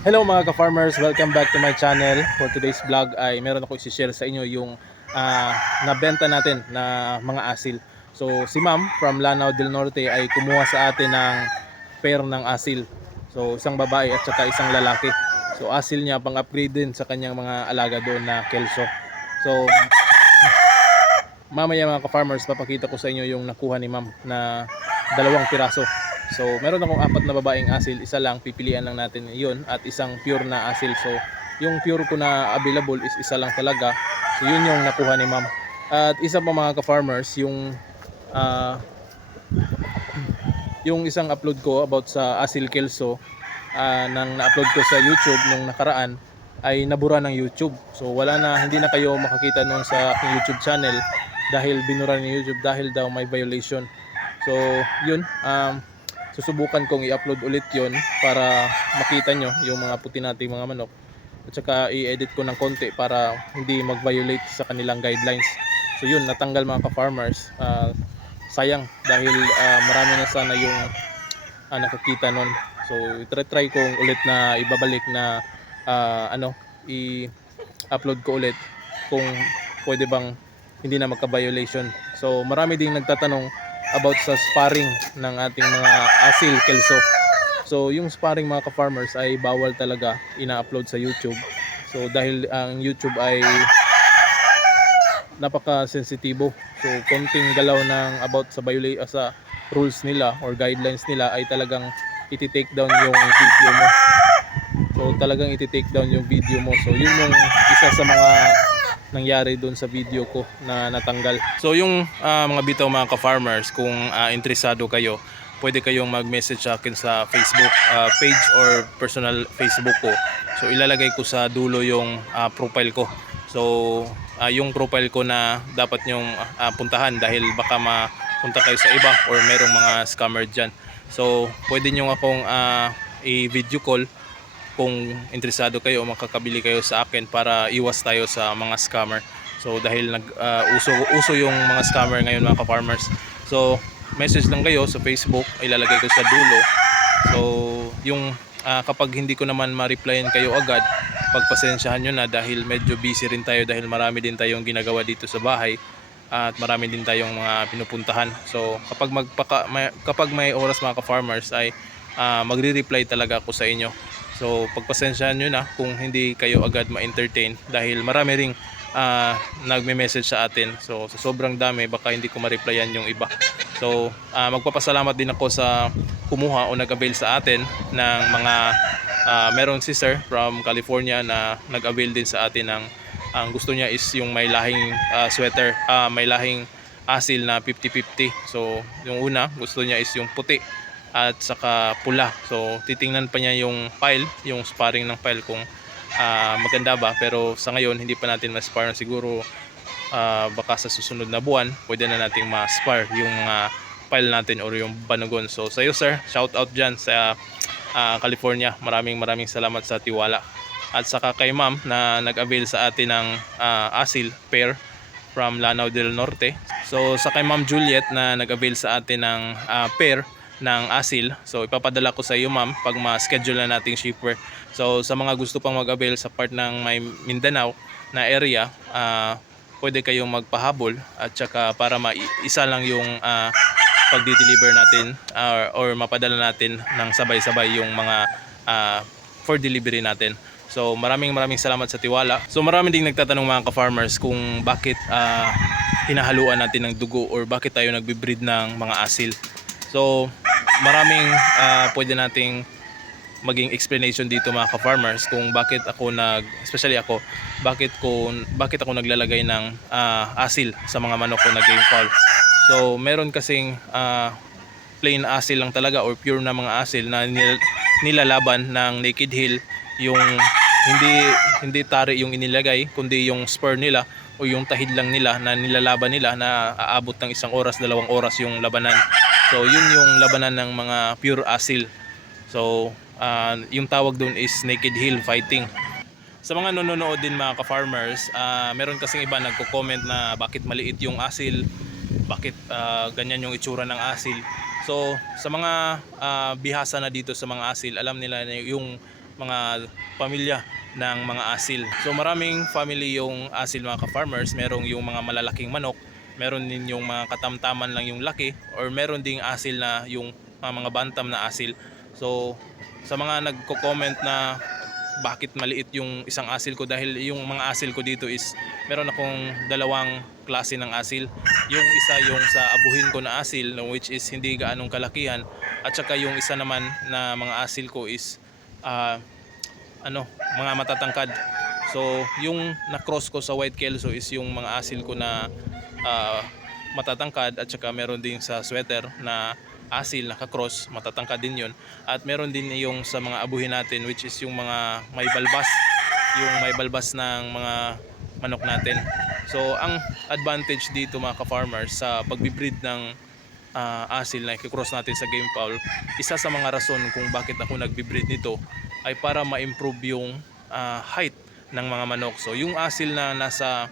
Hello mga ka-farmers, welcome back to my channel. For today's vlog ay meron ako i-share sa inyo yung ah, nabenta natin na mga asil. So si ma'am from Lanao del Norte ay kumuha sa atin ng pair ng asil. So isang babae at saka isang lalaki. So asil niya pang upgrade din sa kanyang mga alaga doon na kelso. So mamaya mga ka-farmers papakita ko sa inyo yung nakuha ni ma'am na dalawang piraso. So, meron akong apat na babaeng asil, isa lang, pipilian lang natin yun, at isang pure na asil. So, yung pure ko na available is isa lang talaga. So, yun yung nakuha ni ma'am. At isa pa mga ka-farmers, yung ah, yung isang upload ko about sa asil kelso ah, nang na-upload ko sa YouTube nung nakaraan ay nabura ng YouTube. So wala na hindi na kayo makakita noon sa aking YouTube channel dahil binura ni YouTube dahil daw may violation. So yun, um, susubukan kong i-upload ulit yon para makita nyo yung mga puti nating mga manok. At saka i-edit ko ng konti para hindi mag-violate sa kanilang guidelines. So yun, natanggal mga ka-farmers. Ah, sayang dahil ah, marami na sana yung ah, nakakita nun. So try kong ulit na ibabalik na ah, ano, i-upload ko ulit kung pwede bang hindi na magka-violation. So marami ding nagtatanong about sa sparring ng ating mga asil kelso. So yung sparring mga ka-farmers ay bawal talaga ina-upload sa YouTube. So dahil ang YouTube ay napaka-sensitibo. So konting galaw ng about sa viola- ah, sa rules nila or guidelines nila ay talagang iti-take down yung video mo. So talagang iti-take down yung video mo. So yun yung isa sa mga nangyari doon sa video ko na natanggal. So yung ah, mga bitaw mga ka-farmers, kung ah, interesado kayo, pwede kayong mag-message sa akin sa Facebook ah, page or personal Facebook ko. So ilalagay ko sa dulo yung ah, profile ko. So ah, yung profile ko na dapat nyong ah, puntahan dahil baka mapunta kayo sa iba or merong mga scammer dyan. So pwede nyo akong ah, i-video call kung interesado kayo o makakabili kayo sa akin para iwas tayo sa mga scammer. So dahil nag ah, uso uso yung mga scammer ngayon mga ka-farmers. So message lang kayo sa Facebook, ilalagay ko sa dulo. So yung ah, kapag hindi ko naman ma-replyan kayo agad, pagpasensyahan nyo na dahil medyo busy rin tayo dahil marami din tayong ginagawa dito sa bahay at marami din tayong mga pinupuntahan. So kapag magpaka may, kapag may oras mga ka-farmers ay ah, magre-reply talaga ako sa inyo. So pagpasensyahan nyo na kung hindi kayo agad ma-entertain dahil marami ring ah, nagme-message sa atin. So sa sobrang dami baka hindi ko ma-replyan yung iba. So ah, magpapasalamat din ako sa kumuha o nag-avail sa atin ng mga ah, merong sister from California na nag-avail din sa atin ng ang gusto niya is yung may lahing ah, sweater, ah, may lahing asil na 50-50. So yung una gusto niya is yung puti at saka pula. So titingnan pa niya yung file, yung sparring ng file kung ah, maganda ba. Pero sa ngayon hindi pa natin ma-spar siguro ah, baka sa susunod na buwan pwede na nating ma-spar yung ah, file natin or yung banugon. So sa iyo sir, shout out dyan sa ah, California. Maraming maraming salamat sa tiwala. At saka kay ma'am na nag-avail sa atin ng ah, asil pair from Lanao del Norte. So sa kay Ma'am Juliet na nag-avail sa atin ng ah, pair ng asil. So ipapadala ko sa iyo ma'am pag ma-schedule na nating shipper. So sa mga gusto pang mag-avail sa part ng may Mindanao na area, ah, pwede kayong magpahabol at saka para ma-isa lang yung ah, pagdi-deliver natin ah, or mapadala natin ng sabay-sabay yung mga ah, for delivery natin. So maraming maraming salamat sa tiwala. So maraming ding nagtatanong mga ka-farmers kung bakit ah, hinahaluan natin ng dugo or bakit tayo nagbe-breed ng mga asil. So maraming ah, pwede nating maging explanation dito mga ka-farmers kung bakit ako nag especially ako bakit ko bakit ako naglalagay ng ah, asil sa mga manok ko na game fowl. So meron kasing ah, plain asil lang talaga or pure na mga asil na nil- nilalaban ng Naked Hill yung hindi hindi tari yung inilagay kundi yung spur nila o yung tahid lang nila na nilalaban nila na aabot ng isang oras, dalawang oras yung labanan. So yun yung labanan ng mga pure asil. So ah, yung tawag doon is naked hill fighting. Sa mga nanonood din mga ka-farmers, ah, meron kasing iba nagko-comment na bakit maliit yung asil, bakit ah, ganyan yung itsura ng asil. So sa mga ah, bihasa na dito sa mga asil, alam nila na yung mga pamilya ng mga asil. So maraming family yung asil mga ka-farmers. Merong yung mga malalaking manok, meron din yung mga katamtaman lang yung laki or meron ding asil na yung ah, mga bantam na asil. So sa mga nagko-comment na bakit maliit yung isang asil ko dahil yung mga asil ko dito is meron akong dalawang klase ng asil. Yung isa yung sa abuhin ko na asil which is hindi gaanong kalakihan at saka yung isa naman na mga asil ko is ah, ano, mga matatangkad. So, yung na-cross ko sa White Kelso is yung mga asil ko na ah, matatangkad at saka meron din sa sweater na asil naka-cross, matatangkad din yun. At meron din yung sa mga abuhin natin which is yung mga may balbas, yung may balbas ng mga manok natin. So, ang advantage dito mga ka-farmers sa pagbibreed ng ah, asil na i-cross natin sa game fowl, isa sa mga rason kung bakit ako nagbi-breed nito ay para ma-improve yung ah, height ng mga manok. So yung asil na nasa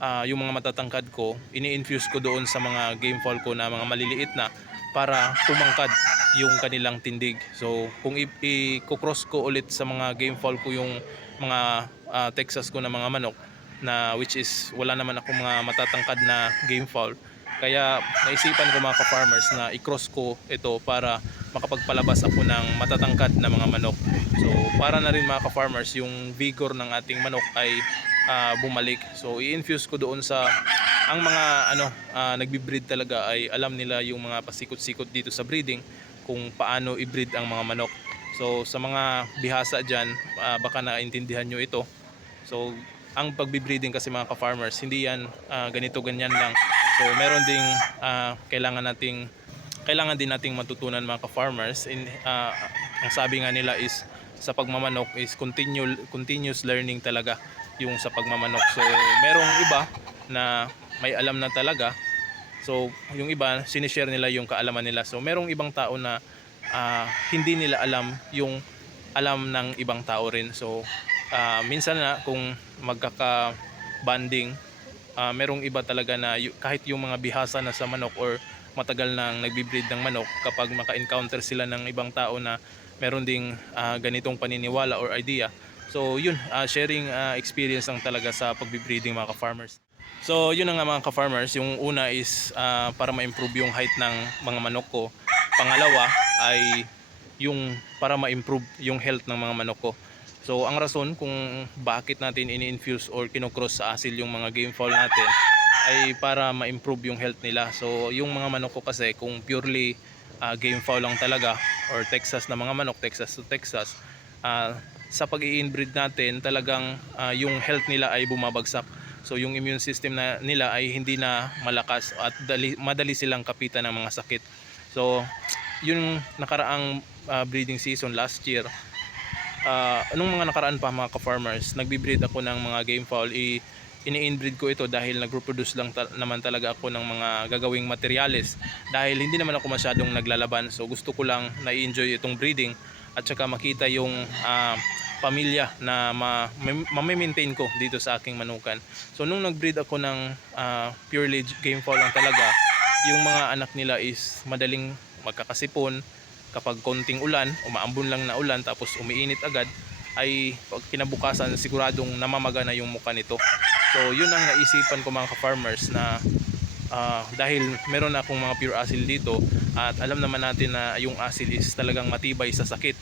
ah, yung mga matatangkad ko, ini-infuse ko doon sa mga game fowl ko na mga maliliit na para tumangkad yung kanilang tindig. So kung i-cross ko ulit sa mga game fowl ko yung mga ah, Texas ko na mga manok na which is wala naman ako mga matatangkad na game fowl kaya naisipan ko mga ka-farmers na i-cross ko ito para makapagpalabas ako ng matatangkad na mga manok. So para na rin mga ka-farmers yung vigor ng ating manok ay ah, bumalik. So i-infuse ko doon sa ang mga ano ah, nagbi-breed talaga ay alam nila yung mga pasikot-sikot dito sa breeding kung paano i-breed ang mga manok. So sa mga bihasa diyan baka naintindihan nyo ito. So ang pagbi-breeding kasi mga ka-farmers hindi yan ah, ganito ganyan lang. So meron ding ah, kailangan nating kailangan din nating matutunan mga ka-farmers. In, ah, ang sabi nga nila is sa pagmamanok is continual, continuous learning talaga yung sa pagmamanok. So merong iba na may alam na talaga. So yung iba sinishare nila yung kaalaman nila. So merong ibang tao na ah, hindi nila alam yung alam ng ibang tao rin. So ah, minsan na kung magkaka-banding ah, merong iba talaga na kahit yung mga bihasa na sa manok or matagal nang nagbi-breed ng manok kapag maka-encounter sila ng ibang tao na meron ding ah, ganitong paniniwala or idea. So yun, ah, sharing ah, experience lang talaga sa pagbi-breeding mga ka-farmers. So yun na nga mga ka-farmers, yung una is ah, para ma-improve yung height ng mga manok ko. Pangalawa ay yung para ma-improve yung health ng mga manok ko. So ang rason kung bakit natin ini-infuse or kinocross sa asil yung mga game fowl natin ay para ma-improve yung health nila. So yung mga manok ko kasi kung purely ah, game fowl lang talaga or Texas na mga manok, Texas to Texas, ah, sa pag inbreed natin talagang ah, yung health nila ay bumabagsak. So yung immune system na nila ay hindi na malakas at dali, madali silang kapitan ng mga sakit. So yung nakaraang ah, breeding season last year, ah, anong mga nakaraan pa mga ka-farmers, nagbi-breed ako ng mga game fowl, i ini-inbreed ko ito dahil nag-reproduce lang ta- naman talaga ako ng mga gagawing materyales dahil hindi naman ako masyadong naglalaban so gusto ko lang na-enjoy itong breeding at saka makita yung ah, pamilya na ma- ma- ma-maintain ko dito sa aking manukan so nung nag-breed ako ng ah, purely game fowl lang talaga yung mga anak nila is madaling magkakasipon kapag konting ulan, umaambon lang na ulan tapos umiinit agad ay pag kinabukasan siguradong namamaga na yung mukha nito. So yun ang naisipan ko mga ka-farmers na ah, dahil meron na akong mga pure asil dito at alam naman natin na yung asil is talagang matibay sa sakit.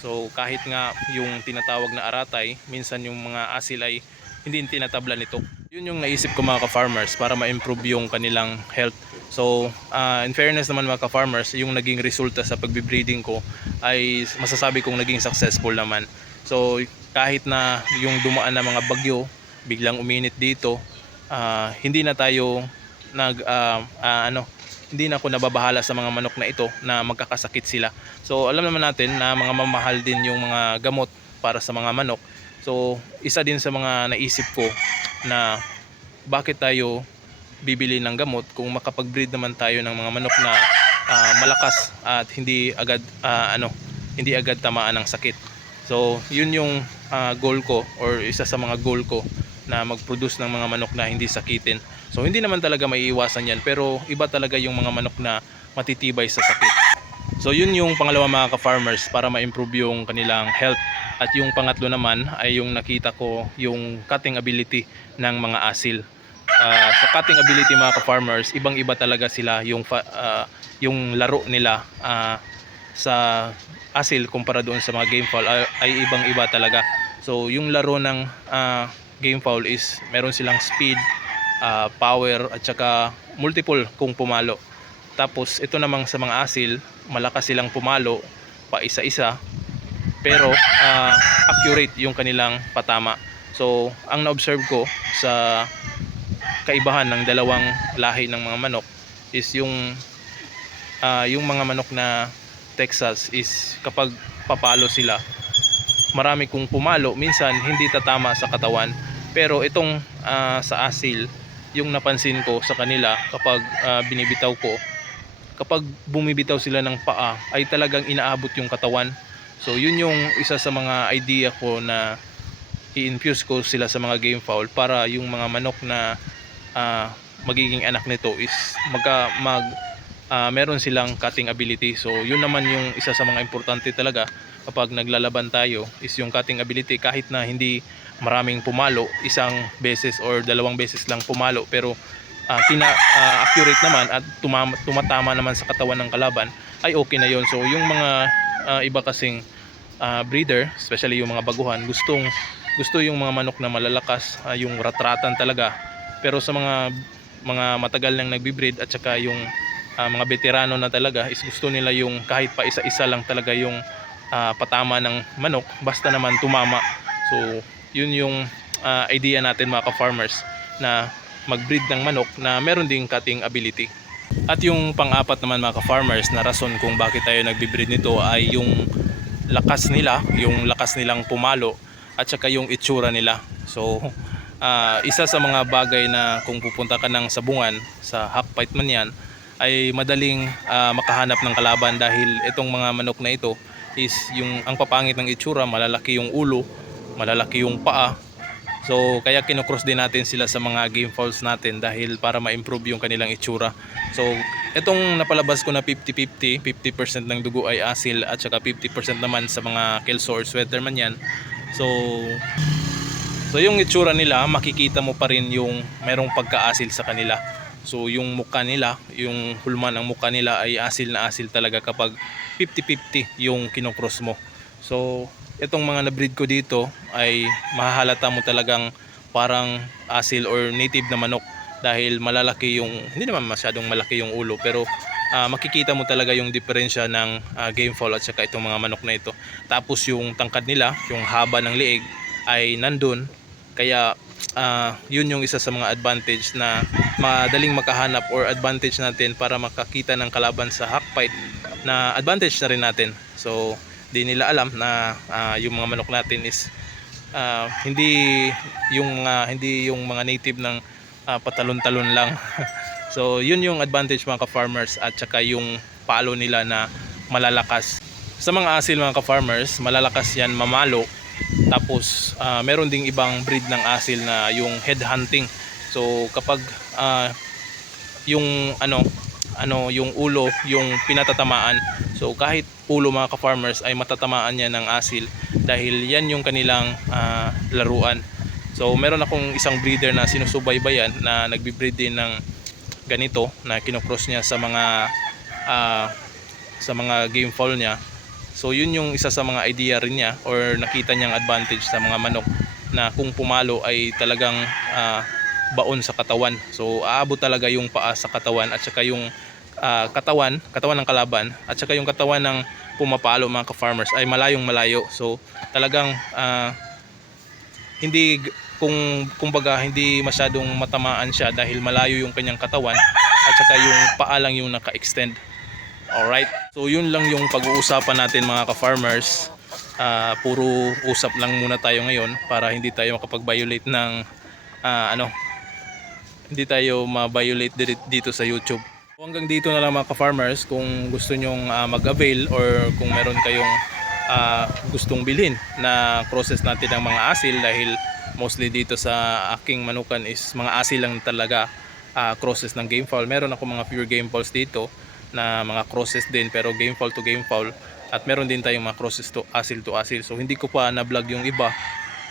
So kahit nga yung tinatawag na aratay, minsan yung mga asil ay hindi tinatabla nito. Yun yung naisip ko mga ka-farmers para ma-improve yung kanilang health. So, ah, in fairness naman mga ka-farmers, yung naging resulta sa pagbe-breeding ko ay masasabi kong naging successful naman. So, kahit na yung dumaan na mga bagyo, biglang uminit dito, ah, hindi na tayo nag ah, ah, ano, hindi na ako nababahala sa mga manok na ito na magkakasakit sila. So, alam naman natin na mga mamahal din yung mga gamot para sa mga manok. So, isa din sa mga naisip ko na bakit tayo bibili ng gamot kung makapag-breed naman tayo ng mga manok na ah, malakas at hindi agad ah, ano, hindi agad tamaan ng sakit. So, yun yung ah, goal ko or isa sa mga goal ko na mag-produce ng mga manok na hindi sakitin. So, hindi naman talaga maiiwasan yan pero iba talaga yung mga manok na matitibay sa sakit. So, yun yung pangalawa mga ka-farmers para ma-improve yung kanilang health At yung pangatlo naman ay yung nakita ko yung cutting ability ng mga asil. Ah, sa cutting ability mga ka-farmers, ibang-iba talaga sila yung ah, yung laro nila ah, sa asil kumpara doon sa mga game foul ay, ay ibang-iba talaga. So yung laro ng ah, game foul is meron silang speed, ah, power at saka multiple kung pumalo. Tapos ito namang sa mga asil, malakas silang pumalo pa isa-isa pero ah, accurate yung kanilang patama. So, ang na-observe ko sa kaibahan ng dalawang lahi ng mga manok is yung ah, yung mga manok na Texas is kapag papalo sila marami kung pumalo minsan hindi tatama sa katawan. Pero itong ah, sa asil yung napansin ko sa kanila kapag ah, binibitaw ko kapag bumibitaw sila ng paa ay talagang inaabot yung katawan. So yun yung isa sa mga idea ko na i-infuse ko sila sa mga game foul para yung mga manok na ah, magiging anak nito is magka mag ah, meron silang cutting ability. So yun naman yung isa sa mga importante talaga kapag naglalaban tayo is yung cutting ability. Kahit na hindi maraming pumalo isang beses or dalawang beses lang pumalo pero ah, kina ah, accurate naman at tumama, tumatama naman sa katawan ng kalaban ay okay na yon so yung mga ah, iba kasing ah, breeder especially yung mga baguhan gustong gusto yung mga manok na malalakas ah, yung ratratan talaga. Pero sa mga mga matagal nang nagbi-breed at saka yung ah, mga veterano na talaga is gusto nila yung kahit pa isa-isa lang talaga yung ah, patama ng manok basta naman tumama. So yun yung ah, idea natin mga ka-farmers na mag-breed ng manok na meron ding cutting ability. At yung pang-apat naman mga ka-farmers na rason kung bakit tayo nagbi-breed nito ay yung lakas nila yung lakas nilang pumalo at saka yung itsura nila. So ah, isa sa mga bagay na kung pupunta ka ng sabungan sa hakfight man yan ay madaling ah, makahanap ng kalaban dahil itong mga manok na ito is yung ang papangit ng itsura malalaki yung ulo malalaki yung paa. So kaya kinocross din natin sila sa mga game fouls natin dahil para ma-improve yung kanilang itsura. So itong napalabas ko na 50-50 50% ng dugo ay asil at saka 50% naman sa mga kelso or sweater man yan. So So yung itsura nila, makikita mo pa rin yung merong pagkaasil sa kanila. So yung mukha nila, yung hulma ng mukha nila ay asil na asil talaga kapag 50-50 yung kinocross mo. So itong mga na-breed ko dito ay mahahalata mo talagang parang asil or native na manok dahil malalaki yung, hindi naman masyadong malaki yung ulo pero ah, makikita mo talaga yung diferensya ng ah, game fall at saka itong mga manok na ito. Tapos yung tangkad nila, yung haba ng liig ay nandun kaya ah, yun yung isa sa mga advantage na madaling makahanap or advantage natin para makakita ng kalaban sa hackfight na advantage na rin natin. So, di nila alam na ah, yung mga manok natin is ah, hindi yung mga hindi yung mga native ng ah, patalon-talon lang. so, yun yung advantage mga ka-farmers at saka yung palo nila na malalakas. Sa mga asil mga ka-farmers, malalakas yan mamalo tapos ah, meron ding ibang breed ng asil na yung head hunting. So kapag ah, yung ano ano yung ulo yung pinatatamaan. So kahit ulo mga ka-farmers ay matatamaan niya ng asil dahil yan yung kanilang ah, laruan. So meron akong isang breeder na sinusubaybayan na nagbi-breed din ng ganito na kinocross niya sa mga ah, sa mga game foul niya. So yun yung isa sa mga idea rin niya or nakita niyang advantage sa mga manok na kung pumalo ay talagang ah, baon sa katawan. So aabot talaga yung paa sa katawan at saka yung ah, katawan, katawan ng kalaban at saka yung katawan ng pumapalo mga ka-farmers ay malayong malayo. So talagang ah, hindi kung kumbaga hindi masyadong matamaan siya dahil malayo yung kanyang katawan at saka yung paa lang yung naka-extend. Alright. So yun lang yung pag-uusapan natin mga ka-farmers. Ah, puro usap lang muna tayo ngayon para hindi tayo makapag-violate ng ah, ano hindi tayo ma-violate di- dito sa YouTube. Hanggang dito na lang mga ka-farmers kung gusto nyong ah, mag-avail or kung meron kayong ah, gustong bilhin na process natin ng mga asil dahil mostly dito sa aking manukan is mga asil lang talaga ah, crosses ng game foul. Meron ako mga pure game fouls dito na mga crosses din pero game foul to game foul At meron din tayong mga crosses to asil to asil. So hindi ko pa na-vlog yung iba.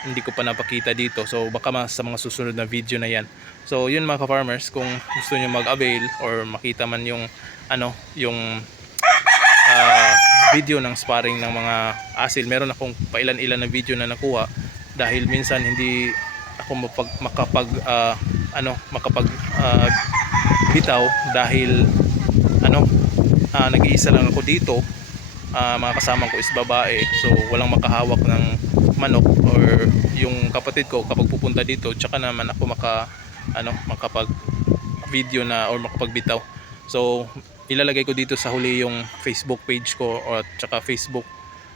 Hindi ko pa napakita dito. So baka mas sa mga susunod na video na yan. So yun mga ka-farmers, kung gusto nyo mag-avail or makita man yung ano, yung ah, video ng sparring ng mga asil. Meron akong pailan-ilan na video na nakuha dahil minsan hindi ako mapag, makapag ah, ano, makapag ah, bitaw dahil ano, ah, nag-iisa lang ako dito. Ah, mga kasama ko is babae. So walang makahawak ng manok or yung kapatid ko kapag pupunta dito tsaka naman ako maka ano makapag video na or makapagbitaw. So ilalagay ko dito sa huli yung Facebook page ko or tsaka Facebook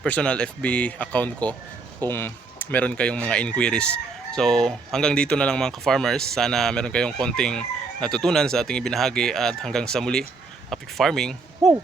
personal FB account ko kung meron kayong mga inquiries. So hanggang dito na lang mga ka-farmers. Sana meron kayong konting natutunan sa ating ibinahagi at hanggang sa muli. Happy farming. Woo!